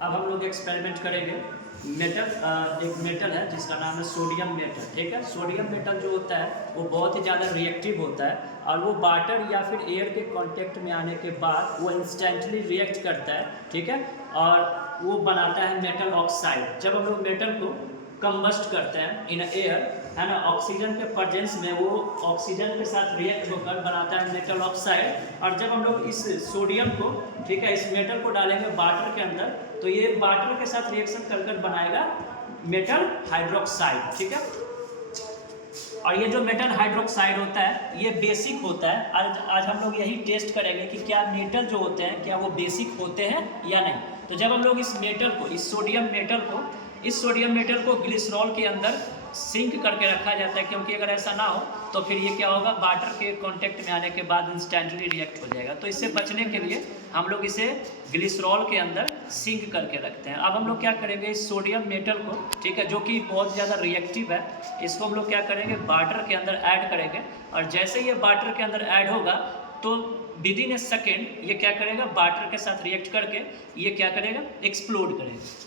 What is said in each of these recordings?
अब हम लोग एक्सपेरिमेंट करेंगे एक मेटल है जिसका नाम है सोडियम मेटल। ठीक है, सोडियम मेटल जो होता है वो बहुत ही ज़्यादा रिएक्टिव होता है और वो वाटर या फिर एयर के कांटेक्ट में आने के बाद वो इंस्टेंटली रिएक्ट करता है। ठीक है, और वो बनाता है मेटल ऑक्साइड। जब हम लोग मेटल को कंबस्ट करते हैं इन एयर, है ना, ऑक्सीजन के प्रेजेंस में वो ऑक्सीजन के साथ रिएक्ट होकर बनाता है मेटल ऑक्साइड। और जब हम लोग इस सोडियम को, ठीक है, इस मेटल को डालेंगे वाटर के अंदर तो ये वाटर के साथ रिएक्शन कर कर बनाएगा मेटल हाइड्रोक्साइड। ठीक है, और ये जो मेटल हाइड्रोक्साइड होता है ये बेसिक होता है। आज हम लोग यही टेस्ट करेंगे कि क्या मेटल जो होते हैं क्या वो बेसिक होते हैं या नहीं। तो जब हम लोग इस मेटल को, इस सोडियम मेटल को ग्लिसरॉल के अंदर सिंक करके रखा जाता है, क्योंकि अगर ऐसा ना हो तो फिर ये क्या होगा, वाटर के कांटेक्ट में आने के बाद इंस्टेंटली रिएक्ट हो जाएगा। तो इससे बचने के लिए हम लोग इसे ग्लिसरॉल के अंदर सिंक करके रखते हैं। अब हम लोग क्या करेंगे, इस सोडियम मेटल को, ठीक है, जो कि बहुत ज़्यादा रिएक्टिव है, इसको हम लोग क्या करेंगे, वाटर के अंदर ऐड करेंगे। और जैसे ये वाटर के अंदर ऐड होगा तो विद इन ए सेकेंड ये क्या करेगा, वाटर के साथ रिएक्ट करके ये क्या करेगा, एक्सप्लोड करेगा।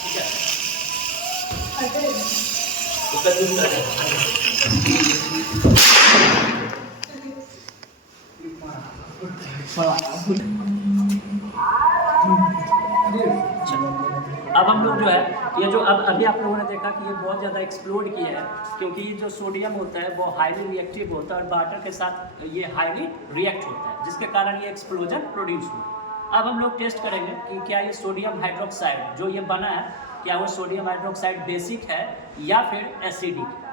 ठीक है, उसका यूज करें। अब हम लोग जो है ये जो अब अभी आप लोगों ने देखा कि ये बहुत ज़्यादा एक्सप्लोड किया है, क्योंकि ये जो सोडियम होता है वो हाईली रिएक्टिव होता है और वाटर के साथ ये हाईली रिएक्ट होता है, जिसके कारण ये एक्सप्लोजन प्रोड्यूस हुआ। अब हम लोग टेस्ट करेंगे कि क्या ये सोडियम हाइड्रोक्साइड जो ये बना है, क्या वो सोडियम हाइड्रोक्साइड बेसिक है या फिर एसिडिक है।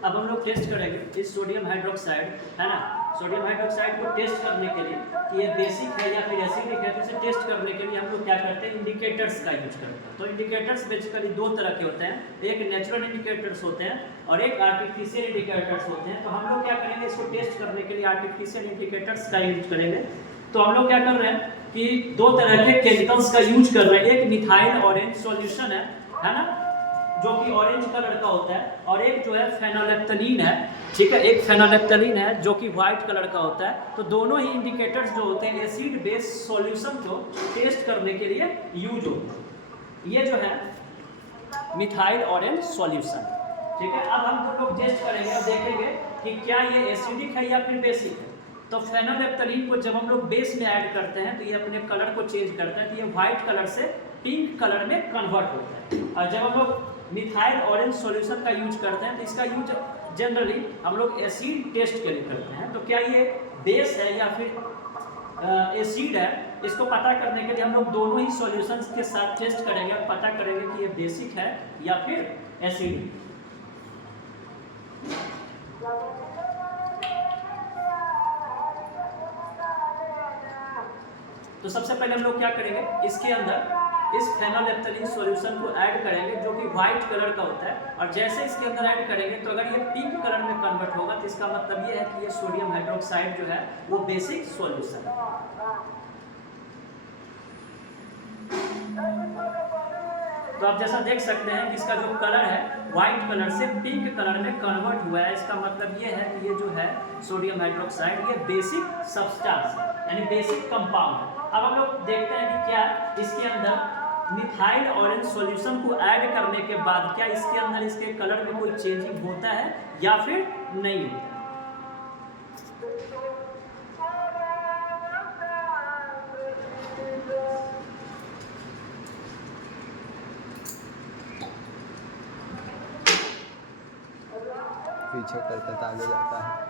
अब हम लोग टेस्ट करेंगे इस सोडियम हाइड्रोक्साइड, है ना, सोडियम हाइड्रोक्साइड को टेस्ट करने के लिए कि ये बेसिक है या फिर एसिडिक है। तो इसे टेस्ट करने के लिए हम लोग क्या करते हैं, इंडिकेटर्स का यूज करते हैं। तो इंडिकेटर्स बेसिकली दो तरह के होते हैं, एक नेचुरल इंडिकेटर्स होते हैं और एक आर्टिफिशियल इंडिकेटर्स होते हैं। तो हम लोग क्या करेंगे, इसको टेस्ट करने के लिए आर्टिफिशियल इंडिकेटर्स का यूज करेंगे। तो हम लोग क्या कर रहे हैं कि दो तरह के केमिकल्स का यूज कर रहे हैं, एक मिथाइल ऑरेंज सॉल्यूशन है ना, जो कि ऑरेंज कलर का होता है, और एक जो है फेनोलेप्थलीन है। ठीक है, एक फेनोलेप्थलीन है जो कि व्हाइट कलर का होता है। तो दोनों ही इंडिकेटर्स जो होते हैं एसिड बेस सॉल्यूशन को टेस्ट करने के लिए यूज होते हैं। ये जो है मिथाइल ऑरेंज सॉल्यूशन। ठीक है, अब हम लोग टेस्ट करेंगे और देखेंगे कि क्या ये एसिडिक है या फिर बेसिक है। तो फेनोलेप्थलीन को जब हम लोग बेस में ऐड करते हैं तो ये अपने कलर को चेंज करता है, तो ये व्हाइट कलर से पिंक कलर में कन्वर्ट होता है। और जब हम लोग मिथाइल ऑरेंज सॉल्यूशन का यूज करते हैं तो इसका यूज जनरली हम लोग एसिड टेस्ट के लिए करते हैं। तो क्या ये बेस है या फिर एसिड है, इसको पता करने के लिए हम लोग दोनों ही सॉल्यूशंस के साथ टेस्ट करेंगे और पता करेंगे कि ये बेसिक है या फिर एसिड। तो सबसे पहले हम लोग क्या करेंगे, इसके अंदर इस फेनोलेप्थलीन सॉल्यूशन को ऐड करेंगे जो कि व्हाइट कलर का होता है। और जैसे इसके अंदर ऐड करेंगे तो अगर ये पिंक कलर में कन्वर्ट होगा तो इसका मतलब ये है कि ये सोडियम हाइड्रोक्साइड जो है वो बेसिक सॉल्यूशन है। तो आप जैसा देख सकते हैं कि इसका जो कलर है व्हाइट कलर से पिंक कलर में कन्वर्ट हुआ है। इसका मतलब ये है कि ये जो है सोडियम हाइड्रोक्साइड ये बेसिक सब्सटेंस है, यानी बेसिक कंपाउंड है। अब हम लोग देखते हैं कि क्या इसके अंदर मिथाइल ऑरेंज सॉल्यूशन को ऐड करने के बाद क्या इसके अंदर इसके कलर में कोई चेंजिंग होता है या फिर नहीं होता है। पीछे करके आगे जाता है।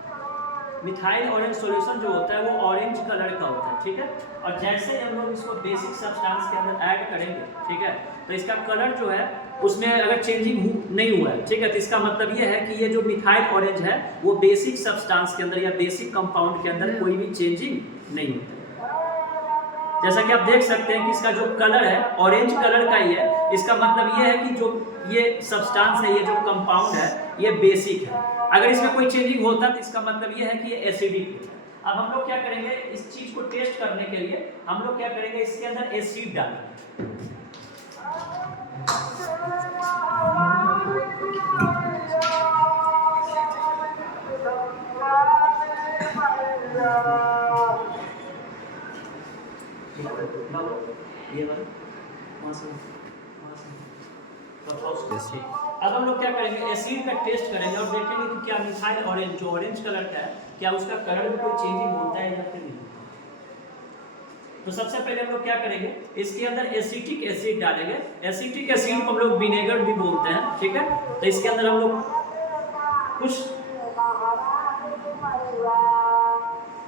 मिथाइल ऑरेंज सॉल्यूशन जो होता है वो ऑरेंज कलर का होता है, ठीक है। और जैसे हम लोग इसको बेसिक सब्सटेंस के अंदर ऐड करेंगे, ठीक है, तो इसका कलर जो है उसमें अगर चेंजिंग नहीं हुआ है, ठीक है, तो इसका मतलब ये है कि ये जो मिथाइल ऑरेंज है वो बेसिक सब्सटेंस के अंदर या बेसिक कंपाउंड के अंदर कोई भी चेंजिंग नहीं होता है। जैसा कि आप देख सकते हैं कि इसका जो कलर है ऑरेंज कलर का ही है, इसका मतलब ये है कि जो ये सब्सटेंस है, ये जो कंपाउंड है, ये बेसिक है। अगर इसमें कोई चेंजिंग होता तो इसका मतलब ये है कि ये एसिडिक है। अब हम लोग क्या करेंगे, इस चीज को टेस्ट करने के लिए हम लोग क्या करेंगे, इसके अंदर एसिड डालेंगे। ये वाला वहाँ से अब हम लोग क्या करेंगे, एसिड का टेस्ट करेंगे और देखेंगे कि क्या मिथाइल ऑरेंज जो ऑरेंज कलर का है, क्या उसका कलर में कोई चेंजिंग होता है या फिर नहीं। तो सबसे पहले हम लोग क्या करेंगे, इसके अंदर एसिटिक एसिड डालेंगे। एसिटिक एसिड को हम लोग विनेगर भी बोलते हैं, ठीक है। तो इसके अंदर हम लोग कुछ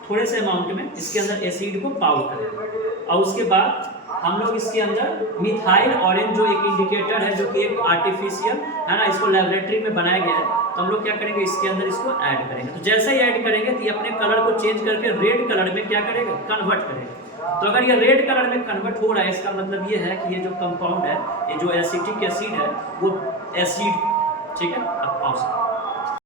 थोड़े से अमाउंट में इसके अंदर एसिड को पाउडर करेंगे और उसके बाद हम लोग इसके अंदर मिथाइल ऑरेंज जो एक इंडिकेटर है, जो कि एक आर्टिफिशियल है ना, इसको लेबोरेटरी में बनाया गया है, तो हम लोग क्या करेंगे, इसके अंदर इसको ऐड करेंगे। तो जैसे ही ऐड करेंगे तो ये अपने कलर को चेंज करके रेड कलर में क्या करेगा, कन्वर्ट करेगा। तो अगर ये रेड कलर में कन्वर्ट हो रहा है, इसका मतलब ये है कि ये जो कंपाउंड है, ये जो एसिटिक एसिड है वो एसिड, ठीक है। अब पाउस